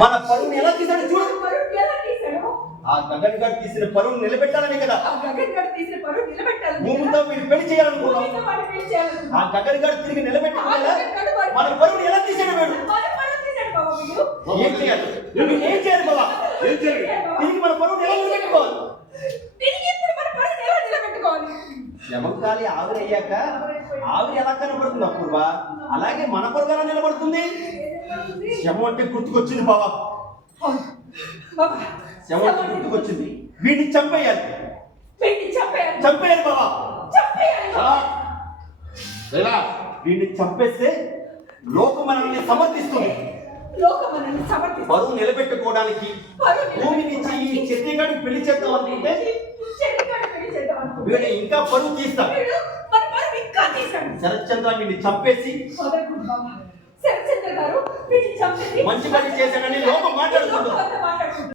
మన పరువుని ఎలా తీశాడు చూడు. పరువు ఎలా తీశాడు? ఆ గగన్ గారు తీసిన పరువును నిలబెట్టాలని కదా. ఆ గగన్ గారు తీసిన పరువు నిలబెట్టాలని. భూమితో వీడు పెళ్లి చేయాలనుకున్నాం. భూమితో వాడు పెళ్లి చేయాలనుకున్నాం. ఆ గగన్ గారు తిరిగి నిలబెట్టాలి ఆ కదా. గగన్ గారు వాడు మన పరువుని ఎలా తీశాడు వీడు? మన పరువు తీశాడు బాబా వీడు. ఏం చేయాలి? నువ్వు ఏం చేయాలి బాబా? ఏం చేయాలి? తిరిగి మన పరువుని ఎలా నిలబెట్టుకోవాలి? తిరిగి ఇప్పుడు మన పరువుని ఎలా నిలబెట్టుకోవాలి? యమకాలి ఆవిరి అయ్యాక ఆవిరి ఎలా కనబడుతుంది అపూర్వ, అలాగే మన పరువు ఎలా నిలబడుతుంది? శవం అంటే గుర్తుకొచ్చింది బాబా. బాబా శవం అంటే గుర్తుకొచ్చింది. వీడిని చంపేయాలి. వీడిని చంపేయాలి. చంపేయాలి బాబా. చంపేయాలి. ఎలా? వీడిని చంపేస్తే లోకం మనల్ని సమర్థిస్తుంది. లోకం మనల్ని సమర్థిస్తుంది. పరువు నిలబెట్టుకోవడానికి భూమి నుంచి ఈ చెట్టిగాడికి పెళ్లి చేద్దాం అనుకుంటే వీడు ఇంకా పరువు తీస్తాడు. శరత్చంద్ర వీడిని చంపేసి శరత్చంద్ర గారు వీడిని చంపేసి మంచి పని చేశాడని లోకం